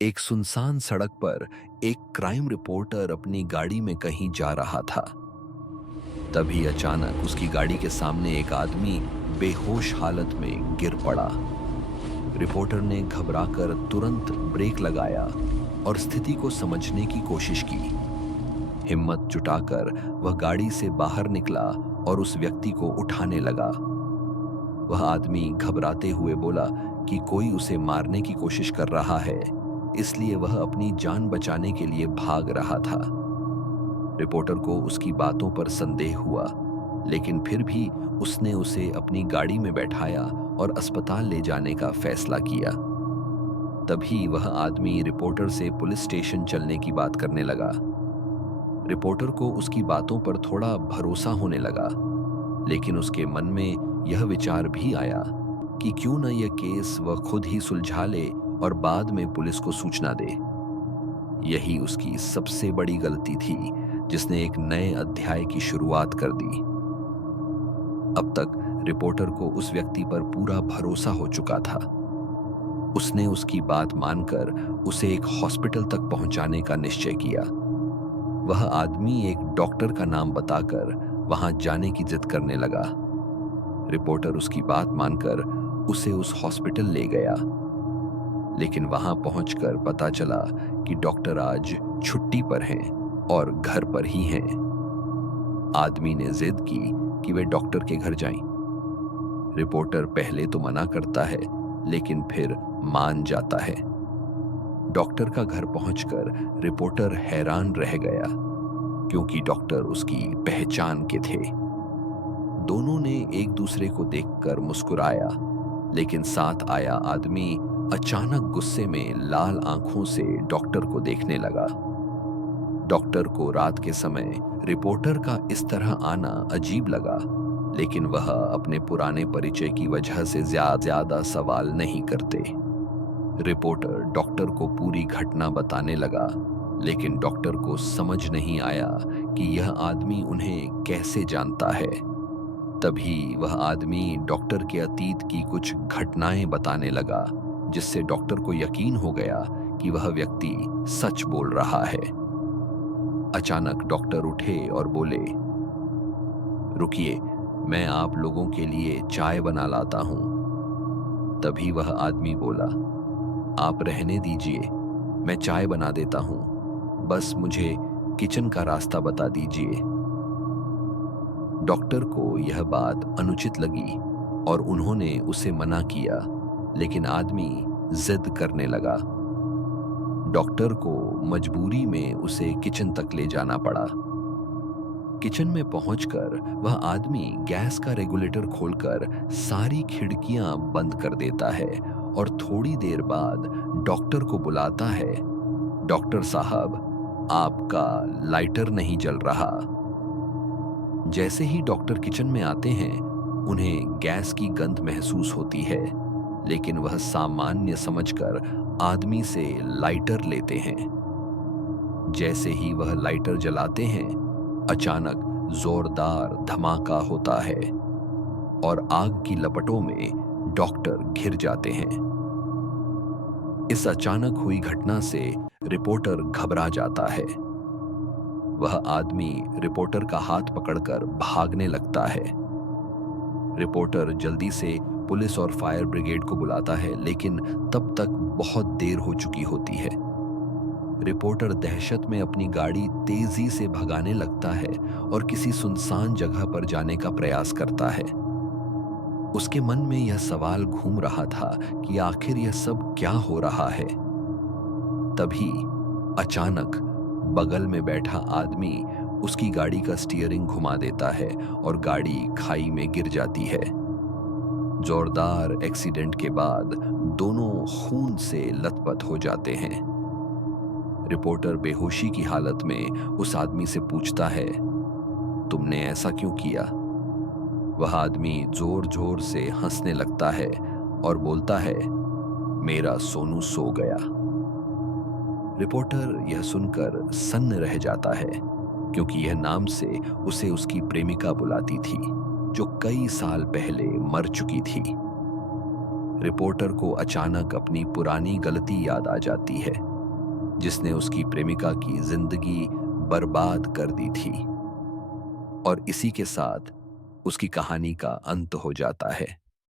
एक सुनसान सड़क पर एक क्राइम रिपोर्टर अपनी गाड़ी में कहीं जा रहा था। तभी अचानक उसकी गाड़ी के सामने एक आदमी बेहोश हालत में गिर पड़ा। रिपोर्टर ने घबराकर तुरंत ब्रेक लगाया और स्थिति को समझने की कोशिश की। हिम्मत जुटाकर वह गाड़ी से बाहर निकला और उस व्यक्ति को उठाने लगा। वह आदमी घबराते हुए बोला कि कोई उसे मारने की कोशिश कर रहा है, इसलिए वह अपनी जान बचाने के लिए भाग रहा था। रिपोर्टर को उसकी बातों पर संदेह हुआ, लेकिन फिर भी उसने उसे अपनी गाड़ी में बैठाया और अस्पताल ले जाने का फैसला किया। तभी वह आदमी रिपोर्टर से पुलिस स्टेशन चलने की बात करने लगा। रिपोर्टर को उसकी बातों पर थोड़ा भरोसा होने लगा, लेकिन उसके मन में यह विचार भी आया कि क्यों न यह केस वह खुद ही सुलझा ले और बाद में पुलिस को सूचना दे। यही उसकी सबसे बड़ी गलती थी, जिसने एक नए अध्याय की शुरुआत कर दी। अब तक रिपोर्टर को उस व्यक्ति पर पूरा भरोसा हो चुका था। उसने उसकी बात मानकर उसे एक हॉस्पिटल तक पहुंचाने का निश्चय किया। वह आदमी एक डॉक्टर का नाम बताकर वहां जाने की जिद करने लगा। रिपोर्टर उसकी बात मानकर उसे उस हॉस्पिटल ले गया, लेकिन वहां पहुंचकर पता चला कि डॉक्टर आज छुट्टी पर हैं और घर पर ही हैं। आदमी ने जिद की कि वे डॉक्टर के घर जाएं। रिपोर्टर पहले तो मना करता है, लेकिन फिर मान जाता है। डॉक्टर का घर पहुंचकर रिपोर्टर हैरान रह गया, क्योंकि डॉक्टर उसकी पहचान के थे। दोनों ने एक दूसरे को देखकर मुस्कुराया, लेकिन साथ आया आदमी अचानक गुस्से में लाल आंखों से डॉक्टर को देखने लगा। डॉक्टर को रात के समय रिपोर्टर का इस तरह आना अजीब लगा, लेकिन वह अपने पुराने परिचय की वजह से ज्यादा सवाल नहीं करते। रिपोर्टर डॉक्टर को पूरी घटना बताने लगा, लेकिन डॉक्टर को समझ नहीं आया कि यह आदमी उन्हें कैसे जानता है। तभी वह आदमी डॉक्टर के अतीत की कुछ घटनाएं बताने लगा, जिससे डॉक्टर को यकीन हो गया कि वह व्यक्ति सच बोल रहा है। अचानक डॉक्टर उठे और बोले, रुकिए, मैं आप लोगों के लिए चाय बना लाता हूं। तभी वह आदमी बोला, आप रहने दीजिए, मैं चाय बना देता हूं, बस मुझे किचन का रास्ता बता दीजिए। डॉक्टर को यह बात अनुचित लगी और उन्होंने उसे मना किया, लेकिन आदमी जिद करने लगा। डॉक्टर को मजबूरी में उसे किचन तक ले जाना पड़ा। किचन में पहुंचकर वह आदमी गैस का रेगुलेटर खोलकर सारी खिड़कियां बंद कर देता है और थोड़ी देर बाद डॉक्टर को बुलाता है, डॉक्टर साहब, आपका लाइटर नहीं जल रहा। जैसे ही डॉक्टर किचन में आते हैं, उन्हें गैस की गंध महसूस होती है, लेकिन वह सामान्य समझकर आदमी से लाइटर लेते हैं। जैसे ही वह लाइटर जलाते हैं, अचानक जोरदार धमाका होता है और आग की लपटों में डॉक्टर घिर जाते हैं। इस अचानक हुई घटना से रिपोर्टर घबरा जाता है। वह आदमी रिपोर्टर का हाथ पकड़कर भागने लगता है। रिपोर्टर जल्दी से पुलिस और फायर ब्रिगेड को बुलाता है, लेकिन तब तक बहुत देर हो चुकी होती है। रिपोर्टर दहशत में अपनी गाड़ी तेजी से भगाने लगता है और किसी सुनसान जगह पर जाने का प्रयास करता है। उसके मन में यह सवाल घूम रहा था कि आखिर यह सब क्या हो रहा है। तभी अचानक बगल में बैठा आदमी उसकी गाड़ी का स्टीयरिंग घुमा देता है और गाड़ी खाई में गिर जाती है। जोरदार एक्सीडेंट के बाद दोनों खून से लथपथ हो जाते हैं। रिपोर्टर बेहोशी की हालत में उस आदमी से पूछता है, तुमने ऐसा क्यों किया? वह आदमी जोर जोर से हंसने लगता है और बोलता है, मेरा सोनू सो गया। रिपोर्टर यह सुनकर सन्न रह जाता है, क्योंकि यह नाम से उसे उसकी प्रेमिका बुलाती थी, जो कई साल पहले मर चुकी थी। रिपोर्टर को अचानक अपनी पुरानी गलती याद आ जाती है, जिसने उसकी प्रेमिका की जिंदगी बर्बाद कर दी थी। और इसी के साथ उसकी कहानी का अंत हो जाता है।